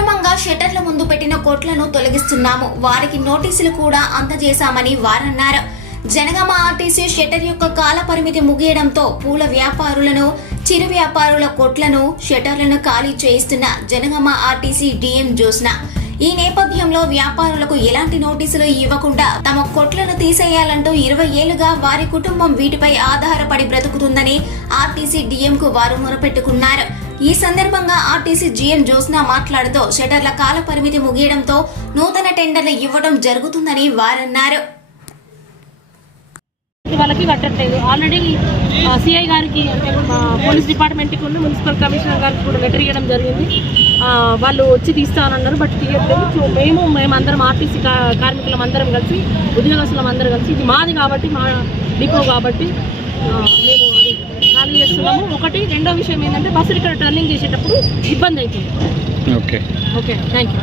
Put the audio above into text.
సక్రమంగా షట్టర్ల ముందు పెట్టిన కొట్లను తొలగిస్తున్నాము, వారికి నోటీసులు కూడా అందజేశామని వారన్నారు. జనగామ ఆర్టీసీ షట్టర్ యొక్క కాల పరిమితి ముగియడంతో పూల వ్యాపారులను, చిరు వ్యాపారుల కొట్లను, షట్టర్లను ఖాళీ చేయిస్తున్న జనగామ ఆర్టీసీ డిఎం జ్యోత్స్న ఈ నేపథ్యంలో వ్యాపారులకు ఎలాంటి నోటీసులు ఇవ్వకుండా తమ కొట్లను తీసేయాలంటూ 20 ఏళ్లుగా వారి కుటుంబం వీటిపై ఆధారపడి బ్రతుకుతుందని ఆర్టీసీ డిఎంకు వారు మొరపెట్టుకున్నారు. ఈ సందర్భంగా ఆర్టీసీ జీఎం జ్యోత్స్న మాట్లాడుతూ షట్టర్ల కాల పరిమితి ముగియడంతో నూతన టెండర్లు ఇవ్వడం జరుగుతుందని వారన్నారు. వాళ్ళకి కట్టట్లేదు. ఆల్రెడీ సిఐ గారికి అంటే పోలీస్ డిపార్ట్మెంట్కి మున్సిపల్ కమిషనర్ గారికి కూడా లెటర్ ఇవ్వడం జరిగింది. వాళ్ళు వచ్చి తీస్తానన్నారు, బట్ తీయట్లేదు. సో మేమందరం ఆర్టీసీ కార్మికులం అందరం కలిసి, ఉద్యోగస్తులం అందరం కలిసి, ఇది మాది కాబట్టి, మా డిపో కాబట్టి మేము అది ఖాళీ చేస్తున్నాము. ఒకటి. రెండో విషయం ఏంటంటే బస్సులు ఇక్కడ టర్నింగ్ చేసేటప్పుడు ఇబ్బంది అవుతుంది. Okay, thank you.